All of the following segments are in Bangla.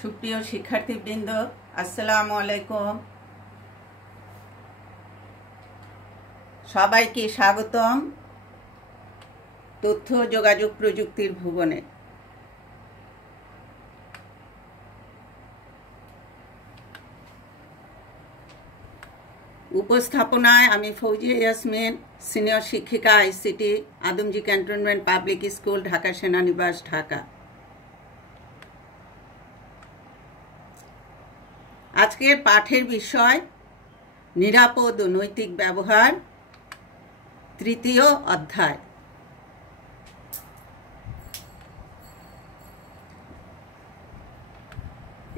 সুপ্রিয় শিক্ষার্থীবৃন্দ, আসসালামু আলাইকুম। সবাইকে স্বাগতম তথ্য যোগাযোগ প্রযুক্তির ভুবনে। উপস্থাপনায় আমি ফৌজিয়া ইয়াসমিন, সিনিয়র শিক্ষিকা, ICT, Adamjee cantonment public school, Dhaka সেনানিবাস, ঢাকা। আজকের পাঠের বিষয় নিরাপদ ও নৈতিক ব্যবহার, তৃতীয় অধ্যায়।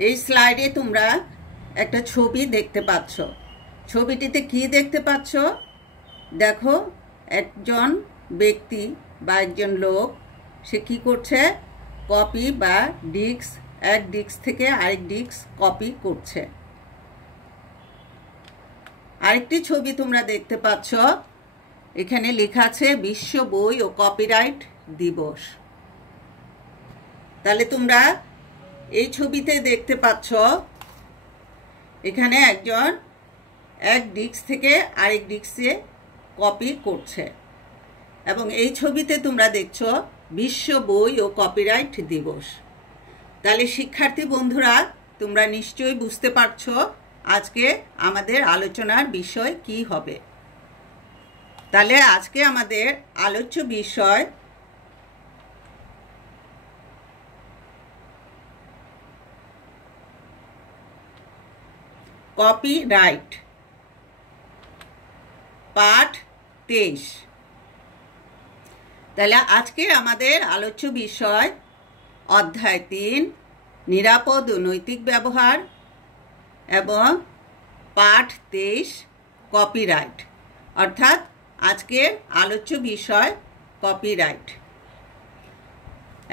এই স্লাইডে তোমরা একটা ছবি দেখতে পাচ্ছ। ছবিটিতে কি দেখতে পাচ্ছ? দেখো, একজন ব্যক্তি বা একজন লোক, সে কি করছে? কপি বা ডিস্ক, এক ডিস্ক থেকে আরেক ডিস্ক কপি করছে। আরেকটি ছবি তোমরা দেখতে পাচ্ছ, এখানে লেখা আছে বিশ্ব বই ও কপিরাইট দিবস। তাহলে তোমরা এই ছবিতে দেখতে পাচ্ছ এখানে একজন এক ডিস্ক থেকে আরেক ডিস্কে কপি করছে, এবং এই ছবিতে তোমরা দেখছো বিশ্ব বই ও কপিরাইট দিবস। তাহলে শিক্ষার্থী বন্ধুরা, তোমরা নিশ্চয়ই বুঝতে পারছো আজকে আমাদের আলোচনার বিষয় কি হবে। তাহলে আজকে আমাদের আলোচ্য বিষয় কপিরাইট, পাঠ 23। তাহলে আজকে আমাদের আলোচ্য বিষয় অধ্যায় 3, নিরাপদ ও নৈতিক ব্যবহার, এবং পাঠ 23, কপিরাইট। অর্থাৎ আজকের আলোচ্য বিষয় কপিরাইট।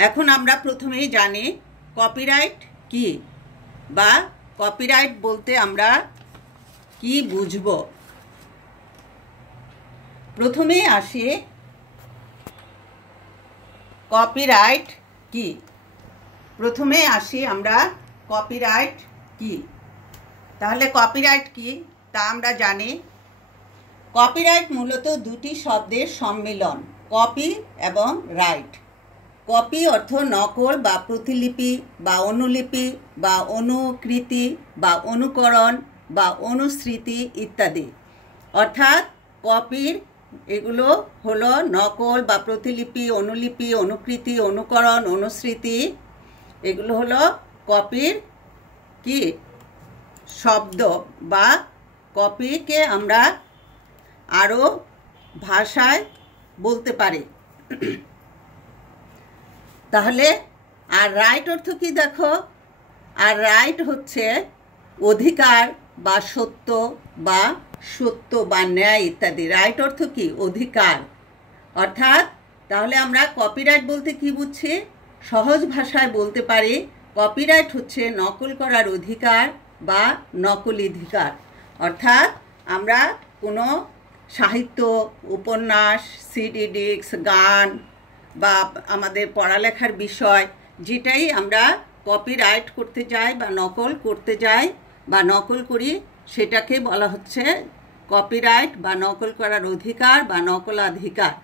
এখন আমরা প্রথমেই জানি কপিরাইট কি, বা কপিরাইট বলতে আমরা কি বুঝব। প্রথমেই আসি কপিরাইট কি। প্রথমে আসি আমরা কপিরাইট কি। তাহলে কপিরাইট কি তা আমরা জানি। কপিরাইট মূলত দুটি শব্দের সম্মিলন, কপি এবং রাইট। কপি অর্থ নকল বা প্রতিলিপি বা অনুলিপি বা অনুকৃতি বা অনুকরণ বা অনুসৃতি ইত্যাদি। অর্থাৎ কপির এগুলো হলো নকল বা প্রতিলিপি, অনুলিপি, অনুকৃতি, অনুকরণ, অনুসৃতি। এগুলো হলো কপির কি শব্দ, বা কপিকে আমরা আরও ভাষায় বলতে পারি। তাহলে আর রাইট অর্থ কি দেখো? আর রাইট হচ্ছে অধিকার বা সত্য বা ন্যায় ইত্যাদি। রাইট অর্থ কি? অধিকার। অর্থাৎ তাহলে আমরা কপিরাইট বলতে কি বুঝছি? সহজ ভাষায় বলতে পারি কপিরাইট হচ্ছে নকল করার অধিকার বা নকলাধিকার। অর্থাৎ আমরা কোনো সাহিত্য, উপন্যাস, সিডি ডিস্ক, গান বা আমাদের পড়ালেখার বিষয়, যেটাই আমরা কপিরাইট করতে যাই বা নকল করতে যাই বা নকল করি, সেটাকে বলা হচ্ছে কপিরাইট বা নকল করার অধিকার বা নকলাধিকার।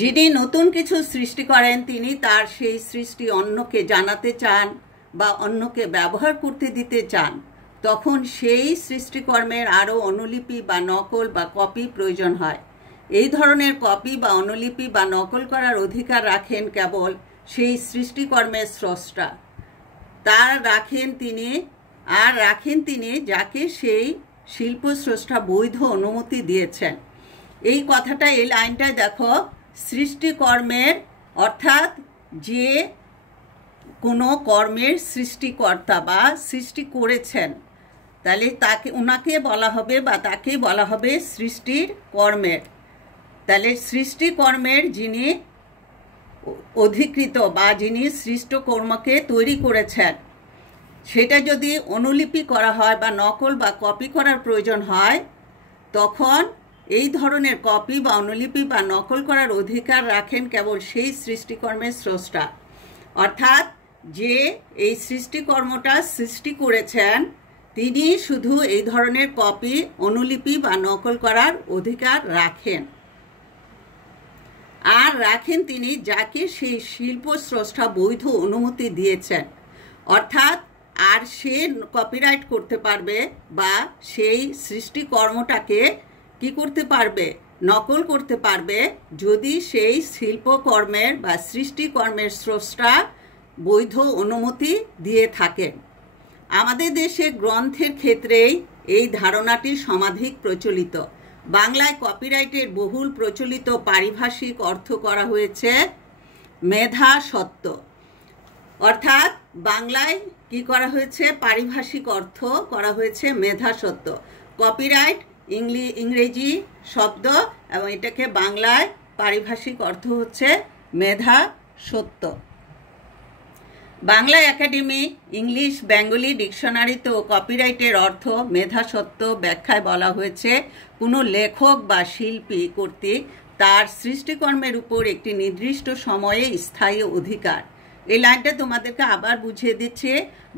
যিনি নতুন কিছু সৃষ্টি করেন, তিনি তার সেই সৃষ্টি অন্যকে জানাতে চান বা অন্যকে ব্যবহার করতে দিতে চান, তখন সেই সৃষ্টিকর্মের আরও অনুলিপি বা নকল বা কপি প্রয়োজন হয়। এই ধরনের কপি বা অনুলিপি বা নকল করার অধিকার রাখেন কেবল সেই সৃষ্টিকর্মের স্রষ্টা। রাখেন তিনি যাকে সেই শিল্প স্রষ্টা বৈধ অনুমতি দিয়েছেন। এই কথাটা, এই লাইনটায় দেখো, সৃষ্টিকর্মের অর্থাৎ যে কোনো কর্মের সৃষ্টিকর্তা বা সৃষ্টি করেছেন, তাহলে ওনাকে বলা হবে বা তাকে বলা হবে সৃষ্টির কর্মের। তাহলে সৃষ্টিকর্মের যিনি অধিকৃত বা যিনি সৃষ্ট কর্মকে তৈরি করেছেন, সেটা যদি অনুলিপি করা হয় বা নকল বা কপি করার প্রয়োজন হয়, তখন এই ধরনের কপি বা অনুলিপি বা নকল করার অধিকার রাখেন কেবল সেই সৃষ্টিকর্মের স্রষ্টা। অর্থাৎ যে এই সৃষ্টিকর্মটা সৃষ্টি করেছেন তিনি শুধু এই ধরনের কপি, অনুলিপি বা নকল করার অধিকার রাখেন। আর রাখেন তিনি যাকে সেই শিল্প স্রষ্টা বৈধ অনুমতি দিয়েছেন, অর্থাৎ আর সে কপিরাইট করতে পারবে বা সেই সৃষ্টিকর্মটাকে কি করতে পারবে, নকল করতে পারবে যদি সেই শিল্পকর্মের বা সৃষ্টিকর্মের স্রষ্টা বৈধ অনুমতি দিয়ে থাকেন। আমাদের দেশে গ্রন্থের ক্ষেত্রেই এই ধারণাটি সমাধিক প্রচলিত। বাংলায় কপিরাইটের বহুল প্রচলিত পারিভাষিক অর্থ করা হয়েছে মেধা সত্ত্ব, অর্থাৎ বাংলায় কি করা হয়েছে, পারিভাষিক অর্থ করা হয়েছে মেধা সত্ত্ব। কপিরাইট ইংরেজি শব্দ এবং এটাকে বাংলায় পারিভাষিক অর্থ হচ্ছে মেধা সত্ত্ব। বাংলা একাডেমি ইংলিশ বেঙ্গলি ডিকশনারিতেও কপিরাইটের অর্থ মেধা সত্ত্ব ব্যাখ্যায় বলা হয়েছে কোনো লেখক বা শিল্পী কর্তৃক তার সৃষ্টিকর্মের উপর একটি নির্দিষ্ট সময়ে স্থায়ী অধিকার। এই লাইনটা তোমাদেরকে আবার বুঝিয়ে দিচ্ছে।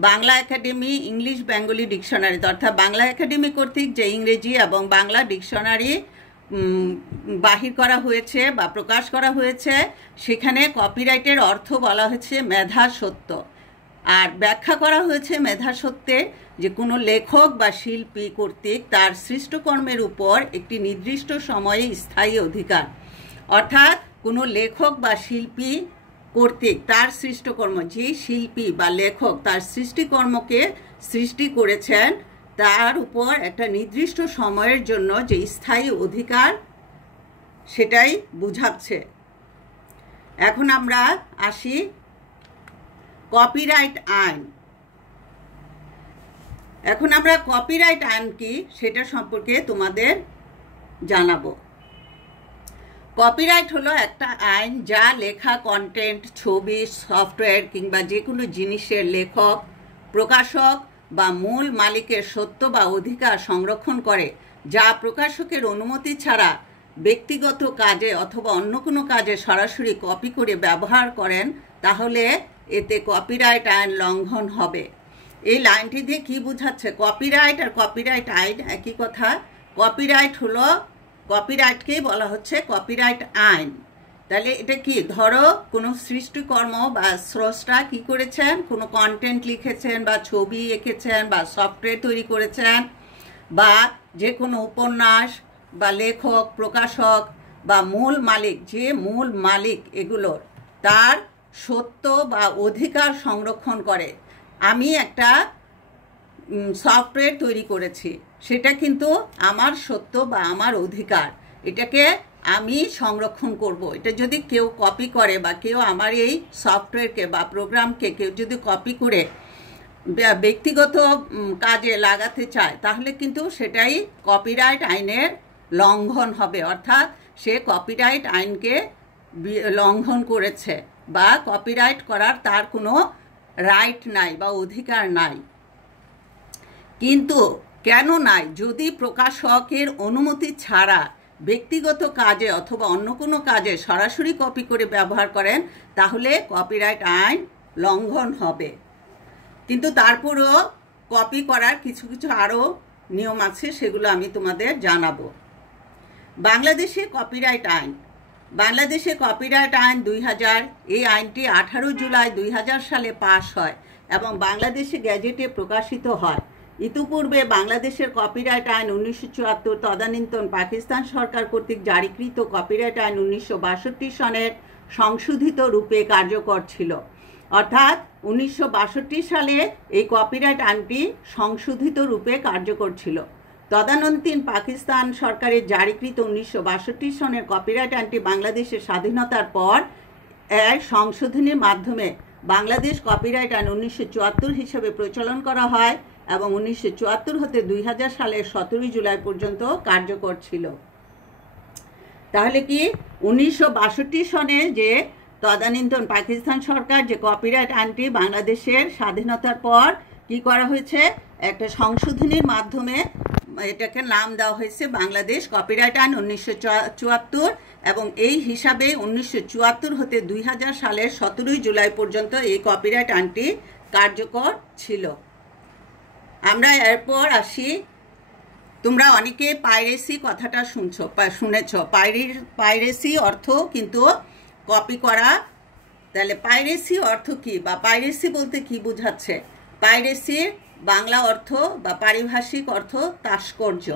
বাংলা একাডেমি ইংলিশ বেঙ্গলি ডিকশনারিতে, অর্থাৎ বাংলা একাডেমি কর্তৃক যে ইংরেজি এবং বাংলা ডিকশনারি বাহির করা হয়েছে বা প্রকাশ করা হয়েছে সেখানে কপিরাইটের অর্থ বলা হয়েছে মেধা সত্ত্ব। আর ব্যাখ্যা করা হয়েছে মেধা সত্ত্বে যে কোনো লেখক বা শিল্পী কর্তৃক তার সৃষ্টকর্মের উপর একটি নির্দিষ্ট সময়ে স্থায়ী অধিকার, অর্থাৎ কোনো লেখক বা শিল্পী কর্তৃক তার সৃষ্টকর্ম, যে শিল্পী বা লেখক তার সৃষ্টিকর্মকে সৃষ্টি করেছেন তার উপর একটা নির্দিষ্ট সময়ের জন্য যে স্থায়ী অধিকার সেটাই বুঝাচ্ছে। এখন আমরা আসি কপিরাইট আইন। এখন আমরা কপিরাইট আইন কি সেটা সম্পর্কে তোমাদের জানাবো। কপিরাইট হলো একটা আইন যা লেখা কন্টেন্ট, ছবি, সফটওয়্যার কিংবা যে কোনো জিনিসের লেখক, প্রকাশক বা মূল মালিকের সত্ত্ব বা অধিকার সংরক্ষণ করে, যা প্রকাশকের অনুমতি ছাড়া ব্যক্তিগত কাজে অথবা অন্য কোনো কাজে সরাসরি কপি করে ব্যবহার করেন তাহলে এতে কপিরাইট আইন লঙ্ঘন হবে। এই লাইনটি দিয়ে কি বোঝাচ্ছে? কপিরাইট আর কপিরাইট আইন একই কথা। কপিরাইট হলো, কপিরাইটকেই বলা হচ্ছে কপিরাইট আইন। তাহলে এটা কি, ধরো কোনো সৃষ্টিকর্ম বা স্রষ্টা কি করেছেন, কোনো কন্টেন্ট লিখেছেন বা ছবি এঁকেছেন বা সফটওয়্যার তৈরি করেছেন বা যে কোনো উপন্যাস বা লেখক, প্রকাশক বা মূল মালিক, যে মূল মালিক এগুলোর তার সত্ত্ব বা অধিকার সংরক্ষণ করে। আমি একটা সফটওয়্যার তৈরি করেছি, সেটা কিন্তু আমার সত্ত্ব বা আমার অধিকার, এটাকে আমি সংরক্ষণ করব। এটা যদি কেউ কপি করে বা কেউ আমার এই সফটওয়্যারকে বা প্রোগ্রামকে কেউ যদি কপি করে ব্যক্তিগত কাজে লাগাতে চায় তাহলে কিন্তু সেটাই কপিরাইট আইনের লঙ্ঘন হবে, অর্থাৎ সে কপিরাইট আইনকে লঙ্ঘন করেছে বা কপিরাইট করার তার কোনো রাইট নাই বা অধিকার নাই। কিন্তু কেন নাই? যদি প্রকাশকের অনুমতি ছাড়া ব্যক্তিগত কাজে অথবা অন্য কোনো কাজে সরাসরি কপি করে ব্যবহার করেন তাহলে কপিরাইট আইন লঙ্ঘন হবে। কিন্তু তারপরও কপি করার কিছু কিছু আরও নিয়ম আছে, সেগুলো আমি তোমাদের জানাবো। বাংলাদেশে কপিরাইট আইন। বাংলাদেশে কপিরাইট আইন 2000, এই আইনটি 18 জুলাই 2000 সালে পাশ হয় এবং বাংলাদেশে গেজেটে প্রকাশিত হয়। ইতিপূর্বে বাংলাদেশের কপিরাইট আইন 1974 তদানীন্তন পাকিস্তান সরকার কর্তৃক জারিকৃত কপিরাইট আইন 1962 সনের সংশোধিত রূপে কার্যকর ছিল, অর্থাৎ 1962 সালে এই কপিরাইট আইনটি সংশোধিত রূপে কার্যকর ছিল। তদানীন্তন পাকিস্তান সরকারের জারিকৃত 1962 সনের কপিরাইট আইনটি বাংলাদেশের স্বাধীনতার পর এর সংশোধনীর মাধ্যমে বাংলাদেশ কপিরাইট আইন 1974 হিসেবে প্রচলন করা হয় এবং 1974 হতে 2000 সালের 17 জুলাই পর্যন্ত কার্যকর ছিল। তাহলে কি 1962 সনে যে তদানীন্তন পাকিস্তান সরকার যে কপিরাইট আইনটি বাংলাদেশের স্বাধীনতার পর কি করা হয়েছে, একটা সংশোধনীর মাধ্যমে এটাকে নাম দেওয়া হয়েছে বাংলাদেশ কপিরাইট আইন 1974 এবং এই হিসাবে 1974 হতে 2000 সালের 17 জুলাই পর্যন্ত এই কপিরাইট আইনটি কার্যকর ছিল। আমরা এরপর আসি, তোমরা অনেকে পাইরেসি কথাটা শুনেছ। পাইরেসি অর্থ কিন্তু কপি করা। তাহলে পাইরেসি অর্থ কি, বা পাইরেসি বলতে কি বোঝাচ্ছে? পাইরেসির বাংলা অর্থ বা পারিভাষিক অর্থ তাৎপর্য।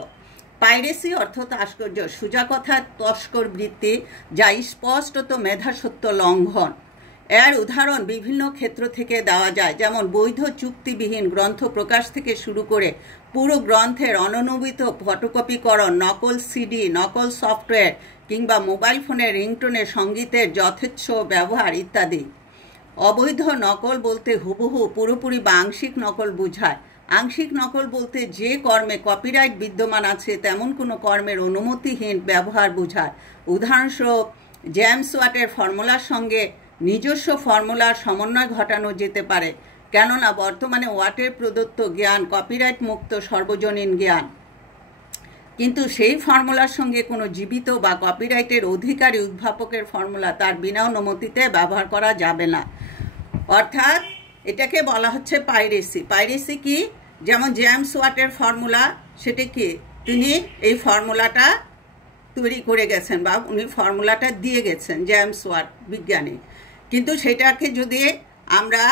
পাইরেসি অর্থ তাৎপর্য, সোজা কথা তস্কর বৃত্তি, যা স্পষ্টত মেধাসত্ব লঙ্ঘন। এর উদাহরণ বিভিন্ন ক্ষেত্র থেকে দেওয়া যায়, যেমন বৈধ চুক্তিবিহীন গ্রন্থ প্রকাশ থেকে শুরু করে পুরো গ্রন্থের অননুমোদিত ফটোকপিকরণ, নকল সিডি, নকল সফটওয়্যার কিংবা মোবাইল ফোনের রিংটোনে সঙ্গীতের যথেচ্ছ ব্যবহার ইত্যাদি। অবৈধ নকল বলতে হুবহু, পুরোপুরি বা আংশিক নকল বোঝায়। আংশিক নকল বলতে যে কর্মে কপিরাইট বিদ্যমান আছে তেমন কোনো কর্মের অনুমতিহীন ব্যবহার বোঝায়। উদাহরণস্বরূপ, জেমস ওয়াটের ফর্মুলার সঙ্গে নিজস্ব ফর্মুলার সমন্বয় ঘটানো যেতে পারে, কেননা বর্তমানে ওয়াটের প্রদত্ত জ্ঞান কপিরাইট মুক্ত সর্বজনীন জ্ঞান, কিন্তু সেই ফর্মুলার সঙ্গে কোনো জীবিত বা কপিরাইটের অধিকারী উদ্ভাবকের ফর্মুলা তার বিনা অনুমতিতে ব্যবহার করা যাবে না। অর্থাৎ এটাকে বলা হচ্ছে পাইরেসি। পাইরেসি কি? যেমন জেমস ওয়াটের ফর্মুলা, সেটা কি? তিনি এই ফর্মুলাটা তৈরি করে গেছেন বা উনি ফর্মুলাটা দিয়ে গেছেন, জেমস ওয়াট বিজ্ঞানী, কিন্তু সেটাকে যদি আমরা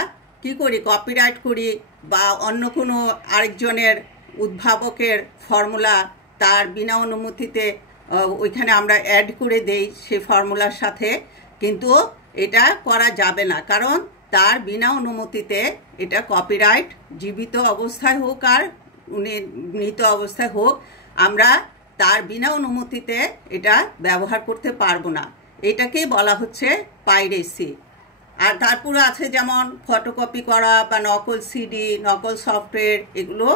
কি করি, কপিরাইট করি বা অন্য কোনো আরেকজনের উদ্ভাবকের ফর্মুলা তার বিনা অনুমতিতে ওইখানে আমরা অ্যাড করে দেই সেই ফর্মুলার সাথে, কিন্তু এটা করা যাবে না, কারণ তার বিনা অনুমতিতে এটা কপিরাইট, জীবিত অবস্থায় হোক আর উনি মৃত অবস্থায় হোক, আমরা তার বিনা অনুমতিতে এটা ব্যবহার করতে পারবো না। এটাকেই বলা হচ্ছে পাইরেসি। আর তারপরে আছে যেমন ফটোকপি করা বা নকল সিডি, নকল সফটওয়্যার, এগুলো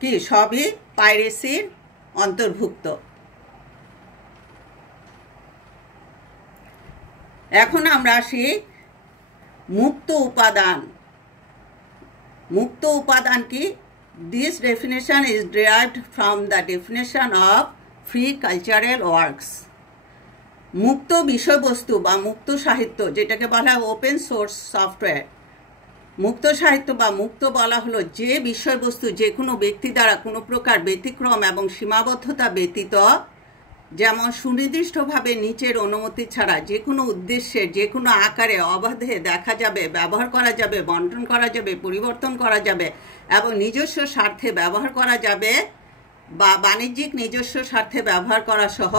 কি সবই পাইরেসির অন্তর্ভুক্ত। এখন আমরা আসি মুক্ত উপাদান। মুক্ত উপাদান কি? This definition is derived from the definition of free cultural works. মুক্ত বিষয়বস্তু বা মুক্ত সাহিত্য, যেটাকে বলা হয় ওপেন সোর্স সফটওয়্যার। মুক্ত সাহিত্য বা মুক্ত বলা হলো যে বিষয়বস্তু যে কোনো ব্যক্তি দ্বারা কোনো প্রকার ব্যতিক্রম এবং সীমাবদ্ধতা ব্যতীত, যেমন সুনির্দিষ্টভাবে নিচের অনুমতি ছাড়া যে কোনো উদ্দেশ্যে যে কোনো আকারে অবাধে দেখা যাবে, ব্যবহার করা যাবে, বন্টন করা যাবে, পরিবর্তন করা যাবে এবং নিজস্ব স্বার্থে ব্যবহার করা যাবে বা বাণিজ্যিক নিজস্ব স্বার্থে ব্যবহার করা সহ,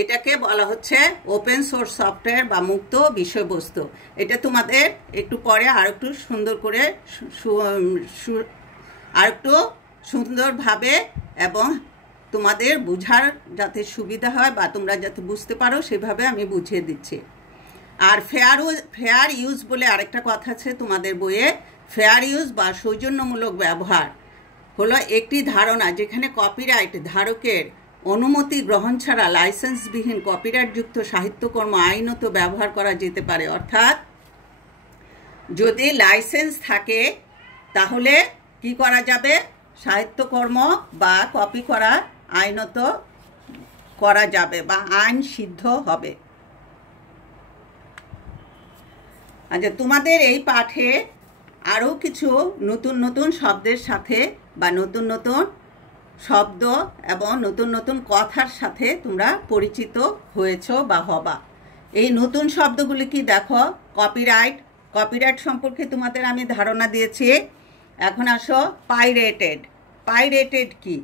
এটাকে বলা হচ্ছে ওপেন সোর্স সফটওয়্যার বা মুক্ত বিষয়বস্তু। এটা তোমাদের একটু পরে আর একটু সুন্দর করে আর একটু সুন্দরভাবে এবং তোমাদের বুঝার যাতে সুবিধা হয় বা তোমরা যাতে বুঝতে পারো সেভাবে আমি বুঝিয়ে দিচ্ছি। আর ফেয়ার ইউজ বলে আরেকটা কথা আছে তোমাদের বইয়ে। ফেয়ার ইউজ বা সৌজন্যমূলক ব্যবহার হলো একটি ধারণা যেখানে কপিরাইট ধারকের অনুমতি গ্রহণ ছাড়া লাইসেন্সবিহীন কপিরাইটযুক্ত সাহিত্যকর্ম আইনত ব্যবহার করা যেতে পারে। অর্থাৎ যদি লাইসেন্স থাকে তাহলে কি করা যাবে? সাহিত্যকর্ম বা কপি করা আইনত করা যাবে বা আইন সিদ্ধ হবে। আচ্ছা, তোমাদের এই পাঠে আরও কিছু নতুন নতুন শব্দের সাথে বা নতুন নতুন শব্দ এবং নতুন নতুন কথার সাথে তোমরা পরিচিত হয়েছ বা হবা। এই নতুন শব্দগুলি কি দেখো? কপিরাইট, কপিরাইট সম্পর্কে তোমাদের আমি ধারণা দিয়েছি। এখন আসো পাইরেটেড। পাইরেটেড কি?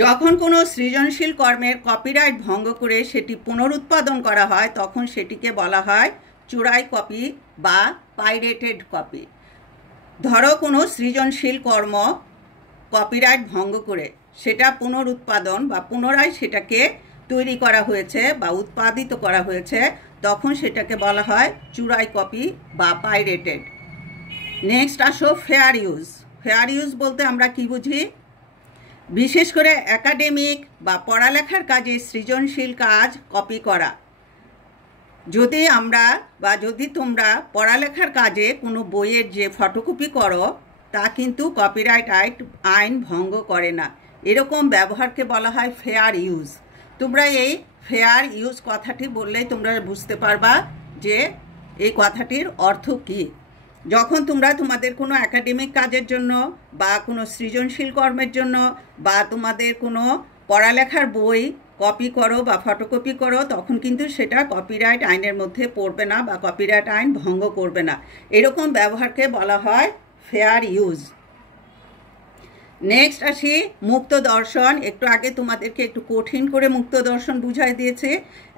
যখন কোনো সৃজনশীল কর্মের কপিরাইট ভঙ্গ করে সেটি পুনরুৎপাদন করা হয় তখন সেটিকে বলা হয় চোরাই কপি বা পাইরেটেড কপি। ধরো কোনো সৃজনশীল কর্ম কপিরাইট ভঙ্গ করে সেটা পুনরুৎপাদন বা পুনরায় সেটাকে তৈরি করা হয়েছে বা উৎপাদিত করা হয়েছে, তখন সেটাকে বলা হয় চোরাই কপি বা পাইরেটেড। নেক্সট আসো ফেয়ার ইউজ। ফেয়ার ইউজ বলতে আমরা কি বুঝি? বিশেষ করে একাডেমিক বা পড়ালেখার কাজে সৃজনশীল কাজ কপি করা। যদি আমরা বা যদি তোমরা পড়ালেখার কাজে কোনো বইয়ের যে ফটোকপি করো তা কিন্তু কপিরাইট আইন ভঙ্গ করে না। এরকম ব্যবহারকে বলা হয় ফেয়ার ইউজ। তোমরা এই ফেয়ার ইউজ কথাটি বললেই তোমরা বুঝতে পারবা যে এই কথাটির অর্থ কী। যখন তোমরা তোমাদের কোনো একাডেমিক কাজের জন্য বা কোনো সৃজনশীল কর্মের জন্য বা তোমাদের কোনো পড়ালেখার বই কপি করো বা ফটোকপি করো, তখন কিন্তু সেটা কপিরাইট আইনের মধ্যে পড়বে না বা কপিরাইট আইন ভঙ্গ করবে না। এরকম ব্যবহারকে বলা হয় ফেয়ার ইউজ। নেক্সট আসি মুক্ত দর্শন। একটু আগে তোমাদেরকে একটু কঠিন করে মুক্ত দর্শন বুঝাই দিয়েছে,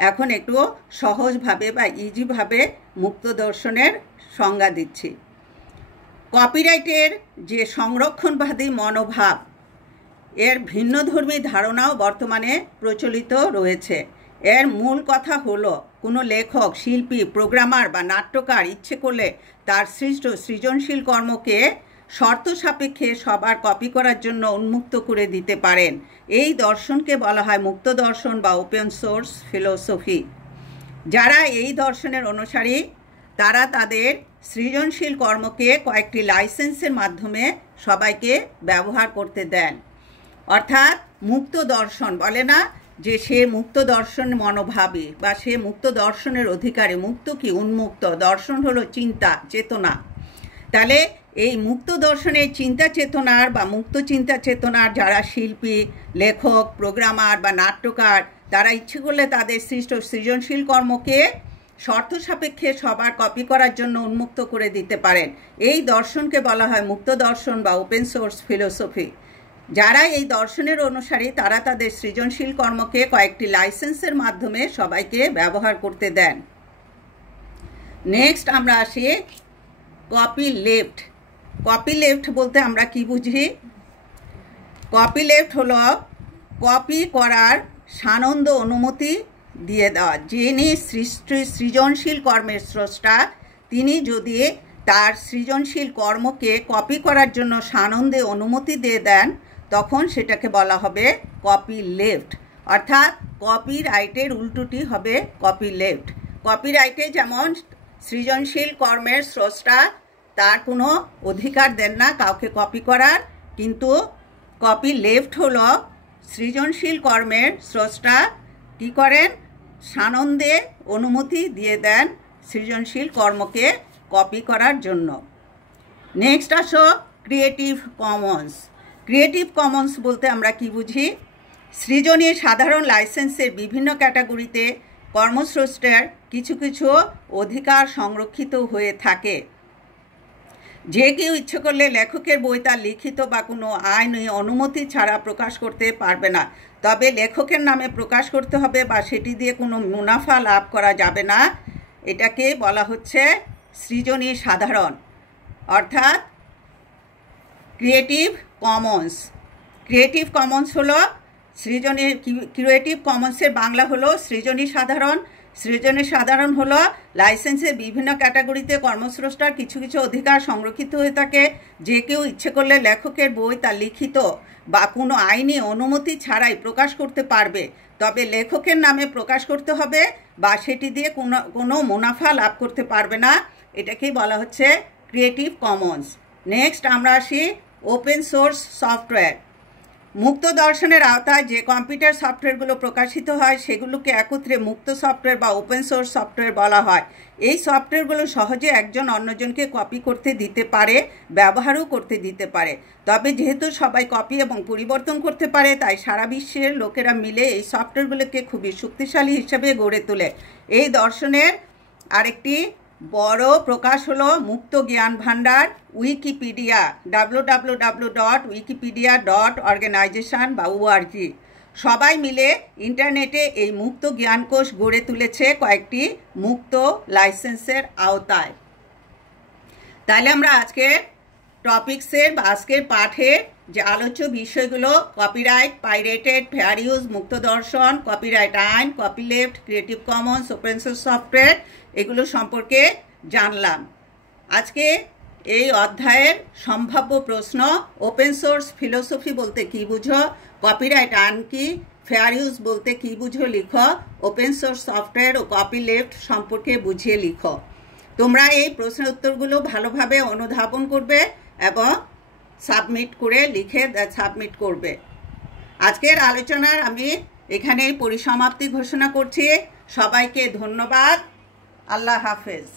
এখন একটু সহজভাবে বা ইজিভাবে মুক্ত দর্শনের সংজ্ঞা দিচ্ছি। কপিরাইটের যে সংরক্ষণবাদী মনোভাব, এর ভিন্নধর্মী ধারণাও বর্তমানে প্রচলিত রয়েছে। এর মূল কথা হলো কোনো লেখক, শিল্পী, প্রোগ্রামার বা নাট্যকার ইচ্ছে করলে তার সৃষ্ট সৃজনশীল কর্মকে শর্ত সাপেক্ষে সবার কপি করার জন্য উন্মুক্ত করে দিতে পারেন। এই দর্শনকে বলা হয় মুক্ত দর্শন বা ওপেন সোর্স ফিলোসফি। যারা এই দর্শনের অনুসারী তারা তাদের সৃজনশীল কর্মকে কয়েকটি লাইসেন্সের মাধ্যমে সবাইকে ব্যবহার করতে দেন। অর্থাৎ মুক্ত দর্শন বলে না যে সে মুক্ত দর্শন মনোভাবী বা সে মুক্ত দর্শনের অধিকারী। মুক্ত কি? উন্মুক্ত। দর্শন হলো চিন্তা, চেতনা। তাহলে এই মুক্ত দর্শনের চিন্তা চেতনার বা মুক্ত চিন্তা চেতনার যারা শিল্পী, লেখক, প্রোগ্রামার বা নাট্যকার, তারা ইচ্ছে করলে তাদের সৃষ্ট সৃজনশীল কর্মকে শর্ত সাপেক্ষে সবার কপি করার জন্য উন্মুক্ত করে দিতে পারেন। এই দর্শনকে বলা হয় মুক্ত দর্শন বা ওপেন সোর্স ফিলোসফি। যারা এই দর্শনের অনুসারী তারা তাদের সৃজনশীল কর্মকে কয়েকটি লাইসেন্সের মাধ্যমে সবাইকে ব্যবহার করতে দেন। নেক্সট আমরা আসি কপি লেফট। কপি লেফট বলতে আমরা কি বুঝি? কপি লেফট হলো কপি করার সানন্দ অনুমতি দিয়ে দেওয়া। যিনি সৃজনশীল কর্মের স্রষ্টা, তিনি যদি তার সৃজনশীল কর্মকে কপি করার জন্য সানন্দে অনুমতি দিয়ে দেন, তখন সেটাকে বলা হবে কপি লেফট। অর্থাৎ কপিরাইটের উল্টোটি হবে কপি লেফট। কপিরাইটে যেমন সৃজনশীল কর্মের স্রষ্টা তার কোনো অধিকার দেন না কাউকে কপি করার, কিন্তু কপি লেফট হলো সৃজনশীল কর্মের স্রষ্টা কী করেন? সানন্দে অনুমতি দিয়ে দেন সৃজনশীল কর্মকে কপি করার জন্য। নেক্সট আসো ক্রিয়েটিভ কমন্স। ক্রিয়েটিভ কমন্স বলতে আমরা কি বুঝি? সৃজনের সাধারণ লাইসেন্সের বিভিন্ন ক্যাটাগরিতে কর্মস্রষ্টার কিছু কিছু অধিকার সংরক্ষিত হয়ে থাকে। যে কেউ ইচ্ছে করলে লেখকের বই তার লিখিত বা কোনো আইনি অনুমতি ছাড়া প্রকাশ করতে পারবে না। তবে লেখকের নামে প্রকাশ করতে হবে বা সেটি দিয়ে কোনো মুনাফা লাভ করা যাবে না। এটাকে বলা হচ্ছে সৃজনী সাধারণ, অর্থাৎ ক্রিয়েটিভ কমন্স। ক্রিয়েটিভ কমন্স হলো ক্রিয়েটিভ কমন্সের বাংলা হলো সৃজনী সাধারণ। সৃজনী সাধারণ হলো লাইসেন্সের বিভিন্ন ক্যাটাগরিতে কর্মস্রষ্টার কিছু কিছু অধিকার সংরক্ষিত হয়ে থাকে। যে কেউ ইচ্ছে করলে লেখকের বই তার লিখিত বা কোনো আইনি অনুমতি ছাড়াই প্রকাশ করতে পারবে, তবে লেখকের নামে প্রকাশ করতে হবে বা সেটি দিয়ে কোনো মুনাফা লাভ করতে পারবে না। এটাকেই বলা হচ্ছে ক্রিয়েটিভ কমন্স। নেক্সট আমরা আসি ওপেন সোর্স সফটওয়্যার। মুক্ত দর্শনের আওতায় যে কম্পিউটার সফটওয়্যারগুলো প্রকাশিত হয় সেগুলোকে একত্রে মুক্ত সফটওয়্যার বা ওপেন সোর্স সফটওয়্যার বলা হয়। এই সফটওয়্যারগুলো সহজে একজন অন্যজনকে কপি করতে দিতে পারে, ব্যবহারও করতে দিতে পারে। তবে যেহেতু সবাই কপি এবং পরিবর্তন করতে পারে, তাই সারা বিশ্বের লোকেরা মিলে এই সফটওয়্যারগুলোকে খুবই শক্তিশালী হিসেবে গড়ে তোলে। এই দর্শনের আরেকটি বড় প্রকাশ হলো মুক্ত জ্ঞান ভাণ্ডার উইকিপিডিয়া, www.wikipedia.organization/org। সবাই মিলে ইন্টারনেটে এই মুক্ত জ্ঞানকোষ গড়ে তুলেছে কয়েকটি মুক্ত লাইসেন্সের আওতায়। তাহলে আমরা আজকের টপিক্সের বা আজকের পাঠের যে আলোচ্য বিষয়গুলো কপিরাইট, পাইরেটেড, ফেয়ার ইউজ, মুক্ত দর্শন, কপিরাইট আইন, copy left, creative Commons, open source software, এগুলো সম্পর্কে জানলাম। আজকে এই অধ্যায়ের সম্ভাব্য প্রশ্ন: ওপেন সোর্স ফিলোসফি বলতে কি বুঝো? কপিরাইট আইন কি? ফেয়ার ইউজ বলতে কি বুঝো লিখো। ওপেন সোর্স সফটওয়্যার ও কপি লেফট সম্পর্কে বুঝিয়ে লিখো। তোমরা এই প্রশ্নের উত্তরগুলো ভালোভাবে অনুধাবন করবে এবং সাবমিট করে লিখে সাবমিট করবে। আজকের আলোচনার আমি এখানেই পরিসমাপ্তি ঘোষণা করছি। সবাইকে ধন্যবাদ। আল্লাহ হাফেজ।